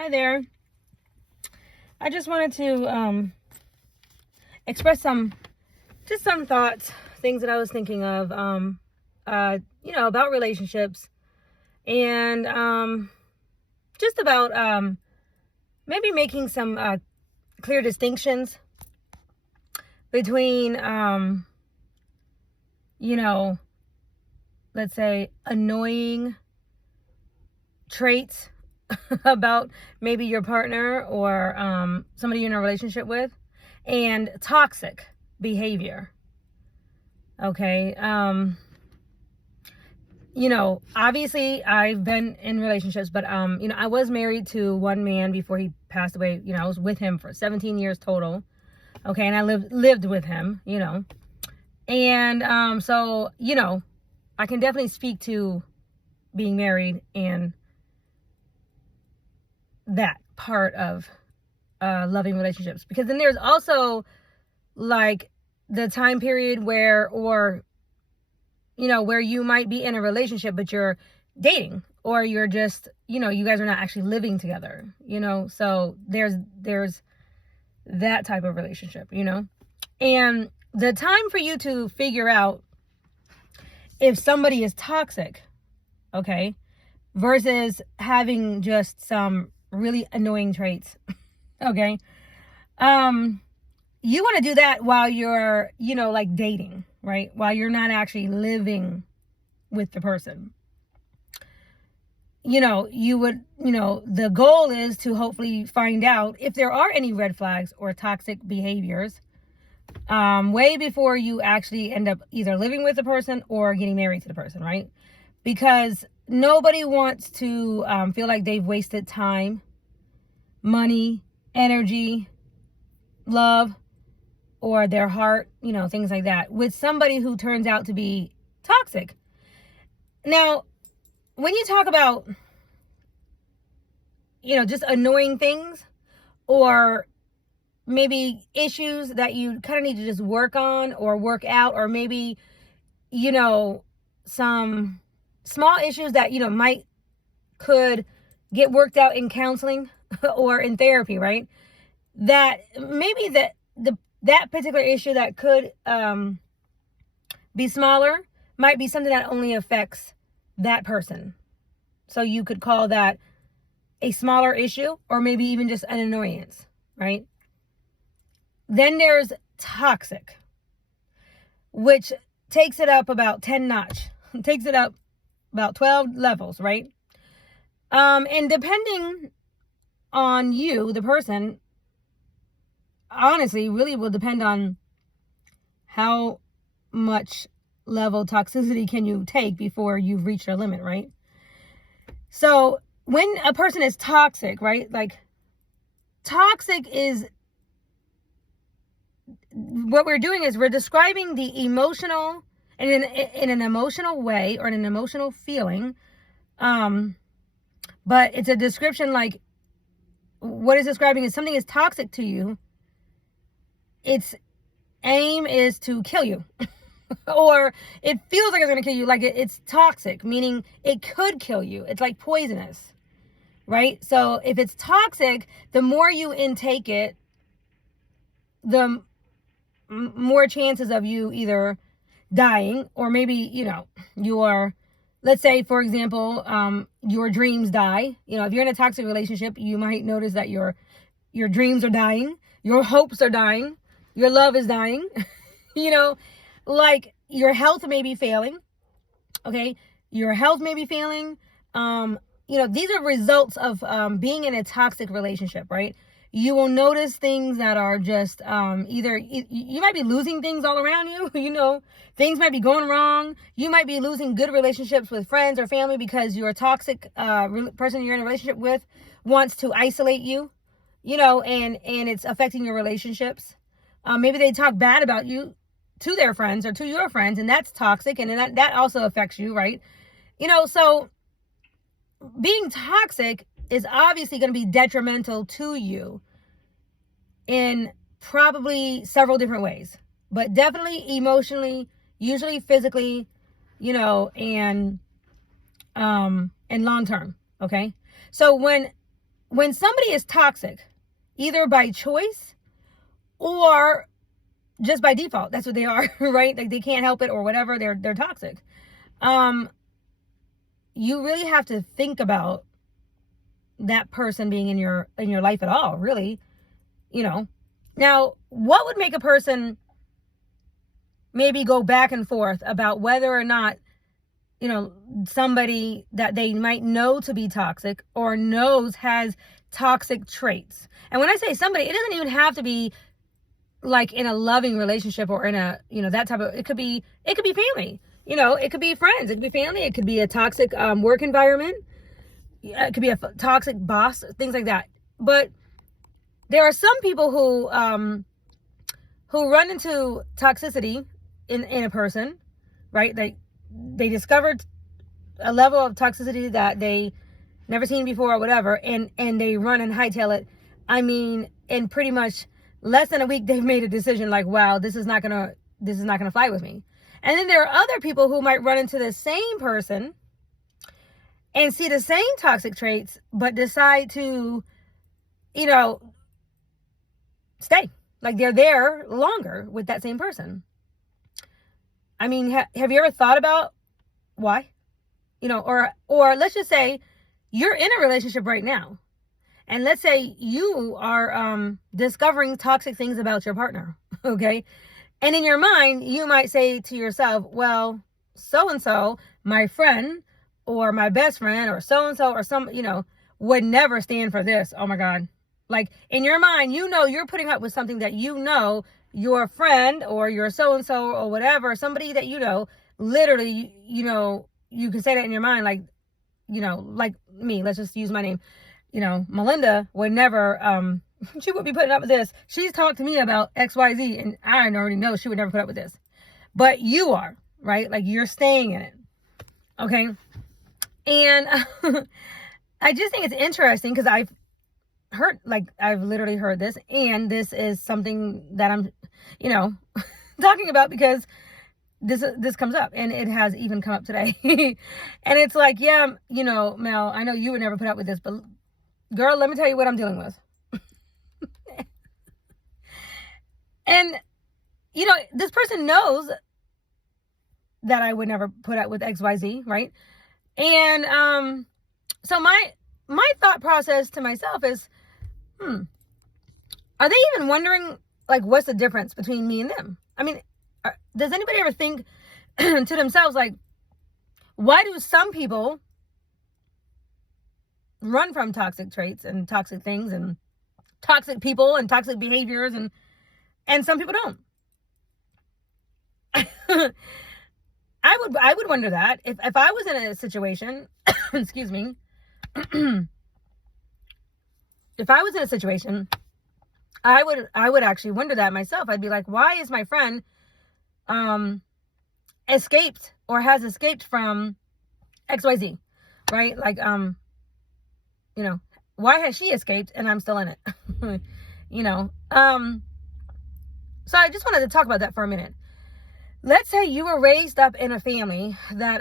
Hi there. I just wanted to express some thoughts, things that I was thinking of, about relationships and just about maybe making some clear distinctions between, let's say, annoying traits about maybe your partner or somebody you're in a relationship with, and toxic behavior. Okay. Obviously I've been in relationships, but I was married to one man before he passed away. I was with him for 17 years total. Okay, and I lived with him, and so I can definitely speak to being married and that part of loving relationships, because then there's also like the time period where you might be in a relationship but you're dating, or you're just you guys are not actually living together, so there's that type of relationship, and the time for you to figure out if somebody is toxic, okay, versus having just some really annoying traits, okay, you want to do that while you're like dating, right, while you're not actually living with the person. You would the goal is to hopefully find out if there are any red flags or toxic behaviors way before you actually end up either living with the person or getting married to the person, right? Because nobody wants to feel like they've wasted time, money, energy, love, or their heart, things like that, with somebody who turns out to be toxic. Now, when you talk about, just annoying things, or maybe issues that you kind of need to just work on or work out, or maybe, some small issues that, could get worked out in counseling or in therapy, right? That maybe that particular issue that could be smaller might be something that only affects that person. So you could call that a smaller issue, or maybe even just an annoyance, right? Then there's toxic, which takes it up about 10 notch. It takes it up about 12 levels, right? And depending on you, the person, honestly, really will depend on how much level toxicity can you take before you've reached your limit, right? So when a person is toxic, right, like toxic is, what we're doing is we're describing the emotional, and in an emotional way, or in an emotional feeling, but it's a description, like what it's describing is something is toxic to you. Its aim is to kill you. Or it feels like it's going to kill you, like it's toxic, meaning it could kill you. It's like poisonous, right? So if it's toxic, the more you intake it, the more chances of you either dying, or maybe, let's say, for example, your dreams die. If you're in a toxic relationship, you might notice that your dreams are dying, your hopes are dying, your love is dying, like your health may be failing. Okay. Your health may be failing. These are results of being in a toxic relationship, right? You will notice things that are just either you might be losing things all around you, things might be going wrong. You might be losing good relationships with friends or family because your toxic person you're in a relationship with wants to isolate you, and it's affecting your relationships. Maybe they talk bad about you to their friends or to your friends, and that's toxic, and then that also affects you, right? So being toxic is obviously going to be detrimental to you in probably several different ways, but definitely emotionally, usually physically, and long term. Okay. So when when somebody is toxic, either by choice or just by default, that's what they are, right? Like they can't help it or whatever, they're toxic. You really have to think about that person being in your life at all, really. Now, what would make a person maybe go back and forth about whether or not somebody that they might know to be toxic or knows has toxic traits? And when I say somebody, it doesn't even have to be like in a loving relationship or in a that type of, it could be family, it could be friends, it could be family, it could be a toxic work environment, it could be a toxic boss, things like that. But there are some people who run into toxicity in a person, right? They discovered a level of toxicity that they never seen before or whatever, and they run and hightail it. I mean, in pretty much less than a week, they've made a decision like, wow, this is not gonna fly with me. And then there are other people who might run into the same person and see the same toxic traits, but decide to, stay. Like they're there longer with that same person. I mean, have you ever thought about why? Or let's just say you're in a relationship right now. And let's say you are discovering toxic things about your partner, okay? And in your mind, you might say to yourself, well, so-and-so, my friend or my best friend or so-and-so or some, would never stand for this. Oh my God. Like in your mind, you're putting up with something that your friend or your so-and-so or whatever, somebody that literally, you can say that in your mind, like, like me, let's just use my name. Melinda would never, she would be putting up with this. She's talked to me about XYZ and I already know she would never put up with this. But you are, right? Like you're staying in it. Okay. And I just think it's interesting because I've literally heard this, and this is something that I'm, talking about because this comes up, and it has even come up today. And it's like, yeah, Mel, I know you would never put up with this, but girl, let me tell you what I'm dealing with. And, this person knows that I would never put up with XYZ, right? And so my thought process to myself is, are they even wondering, like, what's the difference between me and them? I mean, does anybody ever think to themselves, like, why do some people run from toxic traits and toxic things and toxic people and toxic behaviors and some people don't? I would wonder that if I was in a situation, excuse me, if I was in a situation, I would actually wonder that myself. I'd be like, why is my friend escaped or has escaped from XYZ, right? Like, why has she escaped and I'm still in it? So I just wanted to talk about that for a minute. Let's say you were raised up in a family that,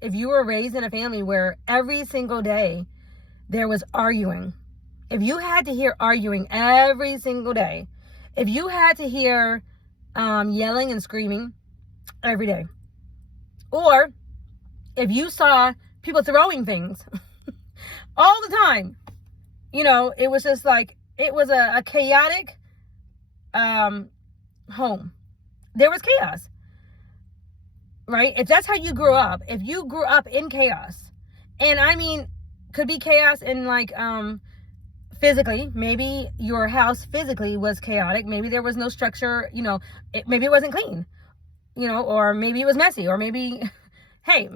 if you were raised in a family where every single day there was arguing, if you had to hear arguing every single day, if you had to hear yelling and screaming every day, or if you saw people throwing things all the time, it was just like, it was a chaotic home. There was chaos, right? If that's how you grew up, if you grew up in chaos, and I mean, could be chaos in like, physically, maybe your house physically was chaotic. Maybe there was no structure, maybe it wasn't clean, or maybe it was messy, or maybe, hey,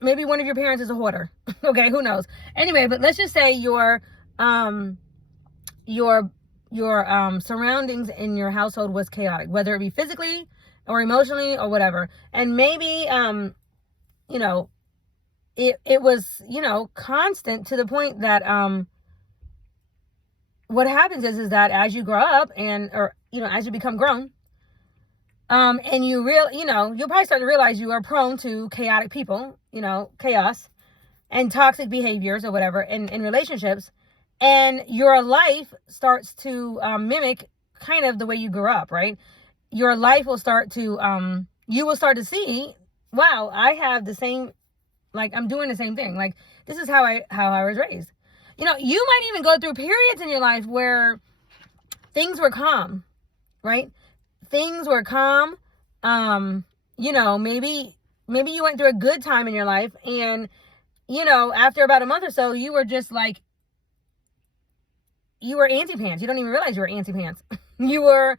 maybe one of your parents is a hoarder. Okay. Who knows? Anyway, but let's just say your surroundings in your household was chaotic, whether it be physically or emotionally or whatever. And maybe, it was, constant to the point that, what happens is that as you grow up as you become grown, and you'll probably start to realize you are prone to chaotic people, chaos. and toxic behaviors or whatever in relationships, and your life starts to mimic kind of the way you grew up, right? Your life will start to you will start to see, wow, I have the same, like, I'm doing the same thing. Like, this is how I was raised. You know, you might even go through periods in your life where things were calm, right? Things were calm. You know, maybe you went through a good time in your life, and, you know, after about a month or so, you were just like, you were anti-pants. You don't even realize you were anti-pants. You were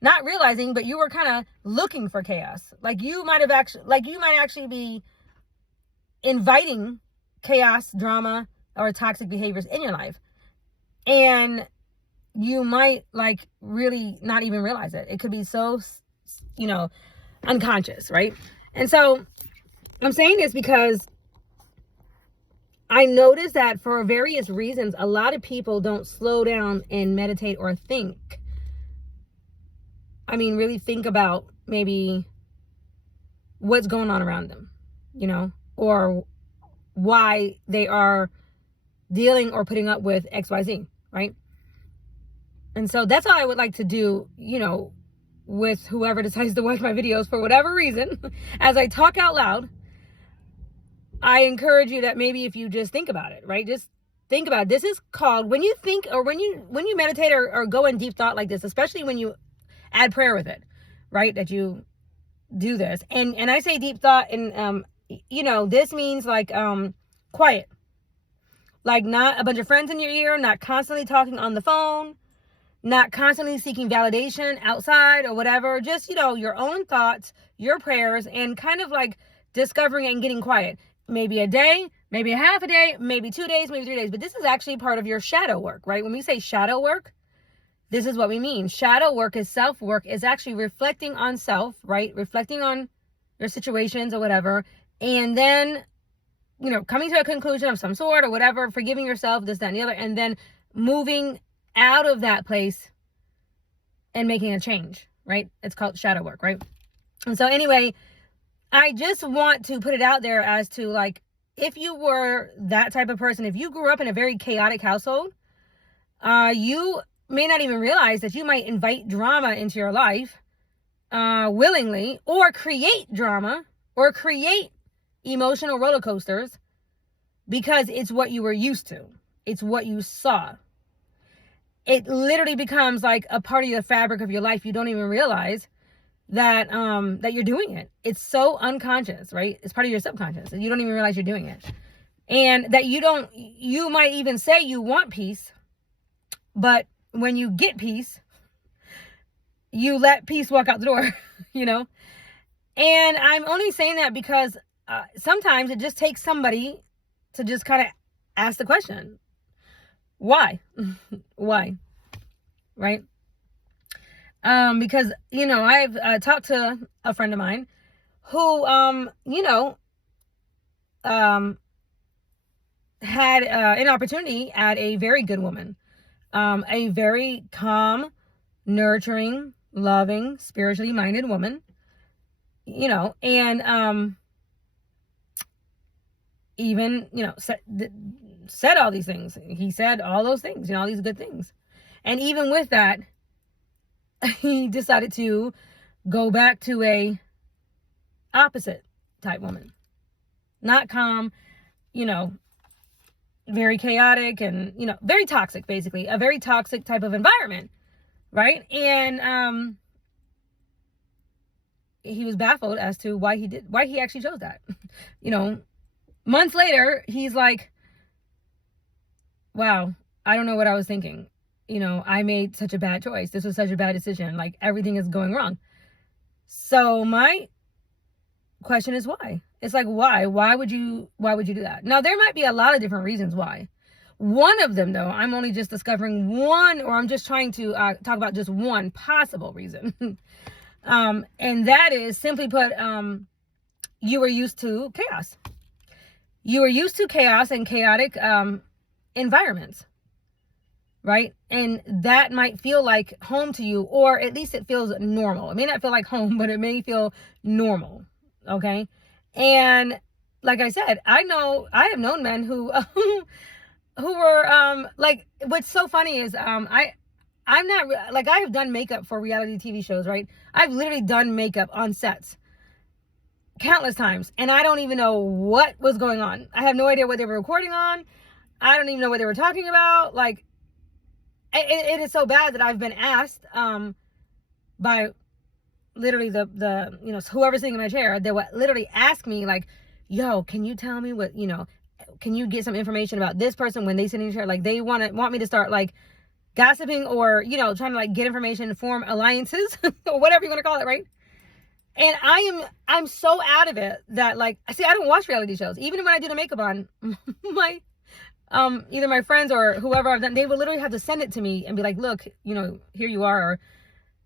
not realizing, but you were kind of looking for chaos. Like, you might actually be inviting chaos, drama, or toxic behaviors in your life. And you might, like, really not even realize it. It could be so, you know, unconscious, right? And so I'm saying this because I noticed that for various reasons, a lot of people don't slow down and meditate or think. I mean, really think about maybe what's going on around them, you know, or why they are dealing or putting up with XYZ, right? And so that's all I would like to do, you know, with whoever decides to watch my videos for whatever reason. As I talk out loud, I encourage you that maybe if you just think about it, right? Just think about it. This is called, when you think, or when you meditate or go in deep thought like this, especially when you add prayer with it, right? That you do this. And I say deep thought, and you know, this means like quiet. Like, not a bunch of friends in your ear, not constantly talking on the phone, not constantly seeking validation outside or whatever. Just, you know, your own thoughts, your prayers, and kind of like discovering and getting quiet. Maybe a day, maybe a half a day, maybe 2 days, maybe 3 days. But this is actually part of your shadow work, right? When we say shadow work, this is what we mean. Shadow work is self-work, is actually reflecting on self, right? Reflecting on your situations or whatever. And then, you know, coming to a conclusion of some sort or whatever, forgiving yourself, this, that, and the other. And then moving out of that place and making a change, right? It's called shadow work, right? And so anyway, I just want to put it out there as to, like, if you were that type of person, if you grew up in a very chaotic household, you may not even realize that you might invite drama into your life willingly, or create drama, or create emotional roller coasters, because it's what you were used to. It's what you saw. It literally becomes like a part of the fabric of your life. You don't even realize that that you're doing it. It's so unconscious, right? It's part of your subconscious. You don't even realize you're doing it. And that you might even say you want peace, but when you get peace, you let peace walk out the door, you know? And I'm only saying that because sometimes it just takes somebody to just kind of ask the question, why? Why? Right? Because, you know, I've talked to a friend of mine who, you know, had an opportunity at a very good woman, a very calm, nurturing, loving, spiritually minded woman, you know, and even, you know, said all these things. He said all those things, you know, all these good things. And even with that, he decided to go back to a opposite type woman. Not calm, you know, very chaotic and, you know, very toxic, basically. A very toxic type of environment, right? And he was baffled as to why he actually chose that. You know, months later, he's like, wow, I don't know what I was thinking. You know, I made such a bad choice. This was such a bad decision. Like, everything is going wrong. So my question is why? It's like, why? Why would you do that? Now, there might be a lot of different reasons why. One of them, though, I'm only just discovering one, or I'm just trying to talk about just one possible reason. And that is, simply put, you were used to chaos. You were used to chaos and chaotic environments, right? And that might feel like home to you, or at least it feels normal. It may not feel like home, but it may feel normal, okay? And like I said, I have known men who who were like, what's so funny is I'm not like, I have done makeup for reality TV shows, right? I've literally done makeup on sets countless times, and I don't even know what was going on. I have no idea what they were recording on. I don't even know what they were talking about. Like, it is so bad that I've been asked by literally the you know, whoever's sitting in my chair, they would literally ask me like, yo, can you tell me what, you know, can you get some information about this person when they sit in your chair? Like, they want me to start like gossiping, or, you know, trying to like get information, form alliances or whatever you want to call it, right? And I'm so out of it that, like, see, I don't watch reality shows. Even when I do the makeup on my either my friends or whoever I've done, they will literally have to send it to me and be like, look, you know, here you are, or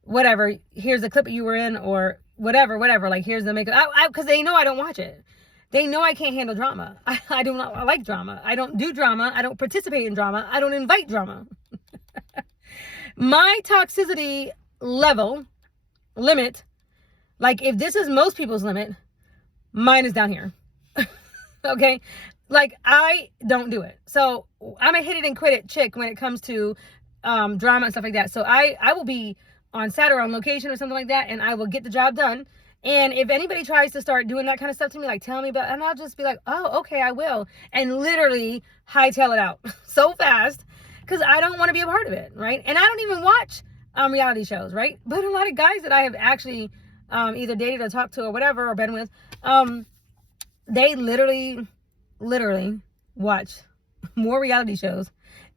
whatever, here's the clip you were in, or whatever, like, here's the makeup. Because they know I don't watch it. They know I can't handle drama. I do not like drama. I don't do drama. I don't participate in drama. I don't invite drama. My toxicity limit, like, if this is most people's limit, mine is down here. Okay? Like, I don't do it. So I'm a hit it and quit it chick when it comes to drama and stuff like that. So I will be on set or on location or something like that, and I will get the job done. And if anybody tries to start doing that kind of stuff to me, like, tell me about, and I'll just be like, oh, okay, I will. And literally hightail it out so fast, because I don't want to be a part of it, right? And I don't even watch reality shows, right? But a lot of guys that I have actually either dated or talked to or whatever, or been with, they literally watch more reality shows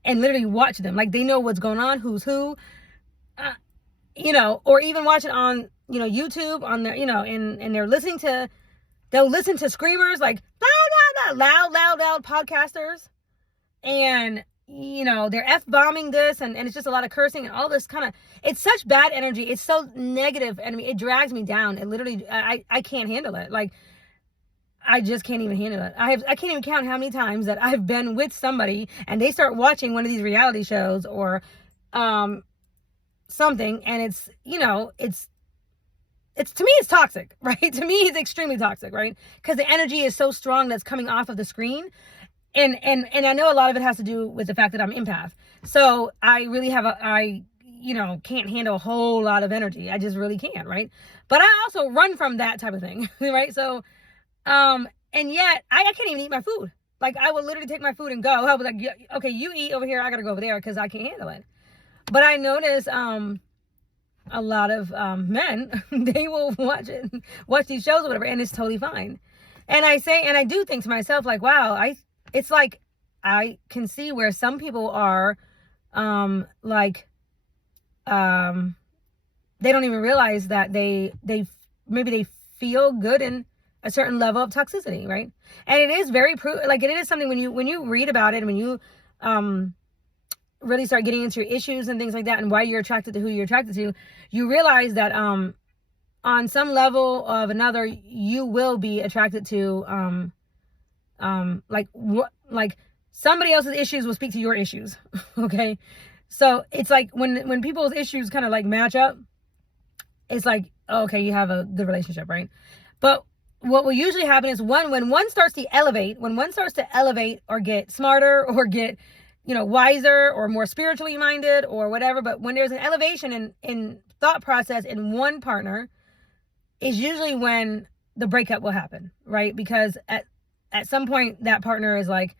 and literally watch them. Like, they know what's going on, who's who, you know, or even watch it on, you know, YouTube on their, you know, and they'll listen to screamers, like, loud podcasters, and, you know, they're F-bombing this, and it's just a lot of cursing and all this kind of, it's such bad energy. It's so negative, and it drags me down. It literally, I can't handle it. Like, I just can't even handle it. I can't even count how many times that I've been with somebody and they start watching one of these reality shows or something, and it's, you know, it's to me, it's toxic, right? To me, it's extremely toxic, right? Because the energy is so strong that's coming off of the screen. And I know a lot of it has to do with the fact that I'm empath. So I really you know, can't handle a whole lot of energy. I just really can't, right? But I also run from that type of thing, right? So, and yet I can't even eat my food. Like, I will literally take my food and go. I was like, okay, you eat over here, I gotta go over there because I can't handle it. But I notice a lot of men, they will watch these shows or whatever, and it's totally fine. And I do think to myself, like, wow, it's like, I can see where some people are, like, they don't even realize that maybe they feel good in a certain level of toxicity, right? And it is very like, it is something when you read about it, and when you really start getting into your issues and things like that, and why you're attracted to who you're attracted to, you realize that on some level of another, you will be attracted to like somebody else's issues will speak to your issues. Okay, so it's like when people's issues kind of like match up, it's like, okay, you have a good relationship, right? But what will usually happen is when one starts to elevate or get smarter or get, you know, wiser or more spiritually minded or whatever, but when there's an elevation in thought process in one partner, is usually when the breakup will happen, right? Because at some point that partner is like,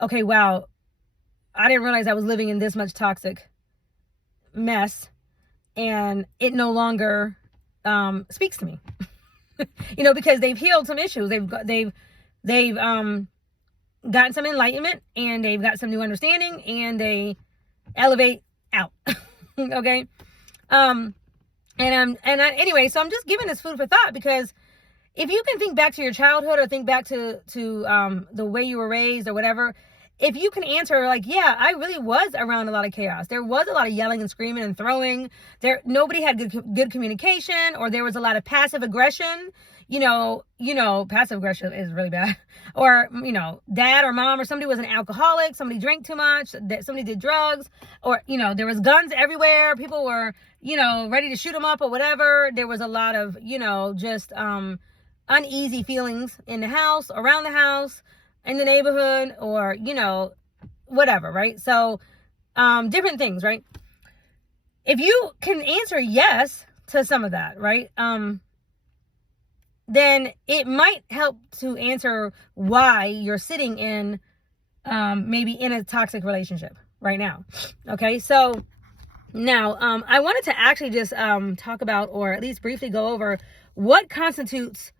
okay, wow, I didn't realize I was living in this much toxic mess, and it no longer speaks to me. You know, because they've healed some issues. They've gotten some enlightenment, and they've got some new understanding, and they elevate out. Okay. Anyway, so I'm just giving this food for thought, because if you can think back to your childhood, or think back to the way you were raised or whatever, if you can answer like, yeah, I really was around a lot of chaos. There was a lot of yelling and screaming and throwing. Nobody had good communication, or there was a lot of passive aggression. You know, passive aggression is really bad. Or, you know, dad or mom or somebody was an alcoholic, somebody drank too much, somebody did drugs, or, you know, there was guns everywhere. People were, you know, ready to shoot them up or whatever. There was a lot of, you know, just uneasy feelings in the house, around the house, in the neighborhood, or, whatever, right? So, different things, right? If you can answer yes to some of that, right? Then it might help to answer why you're sitting in, maybe in a toxic relationship right now. Okay, so now, I wanted to actually just talk about, or at least briefly go over, what constitutes